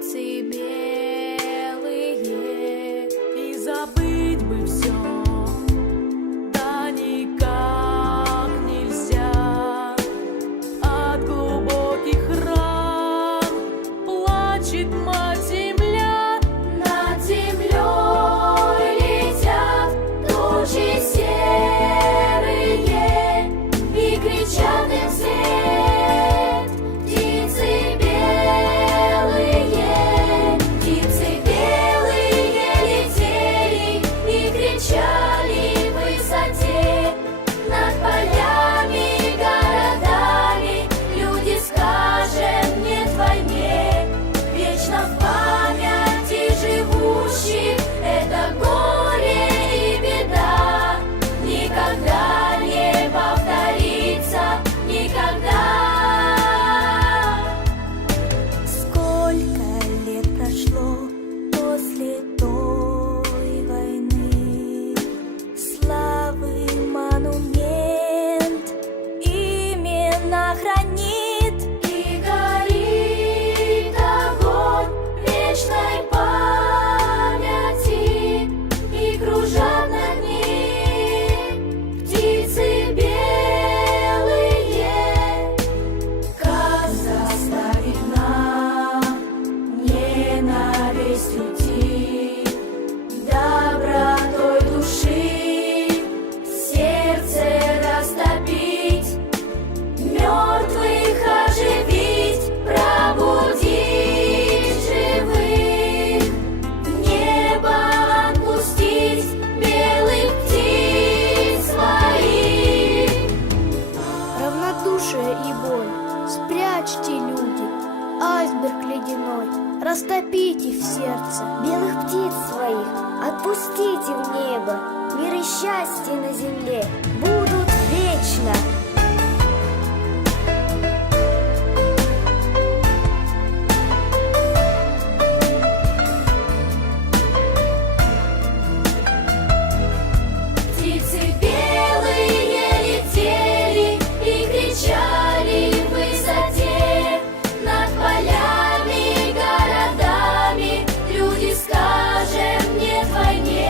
птицы белые, и забыть бы все, да никак нельзя. От глубоких ран плачет мать земля. Над землей летят тучи серые, и кричат им вслед птицы белые. Птицы белые летели и кричали в высоте. Над полями и городами люди, скажем нет войне. Вечно в памяти живущих это горе и беда. Никогда не повторится, никогда. Сколько лет прошло после той войны, славы монумент именно хранит, и горит огонь вечной памяти, и кружат над ним птицы белые. Как заставить нам ненависть уйти, добротой души сердце растопить, мертвых оживить, пробудить живых, в небо отпустить белых птиц своих. Равнодушие и боль спрячьте, люди, айсберг ледяной растопите в сердце. Белых птиц своих отпустите в небо, мир и счастье на земле будут вечно.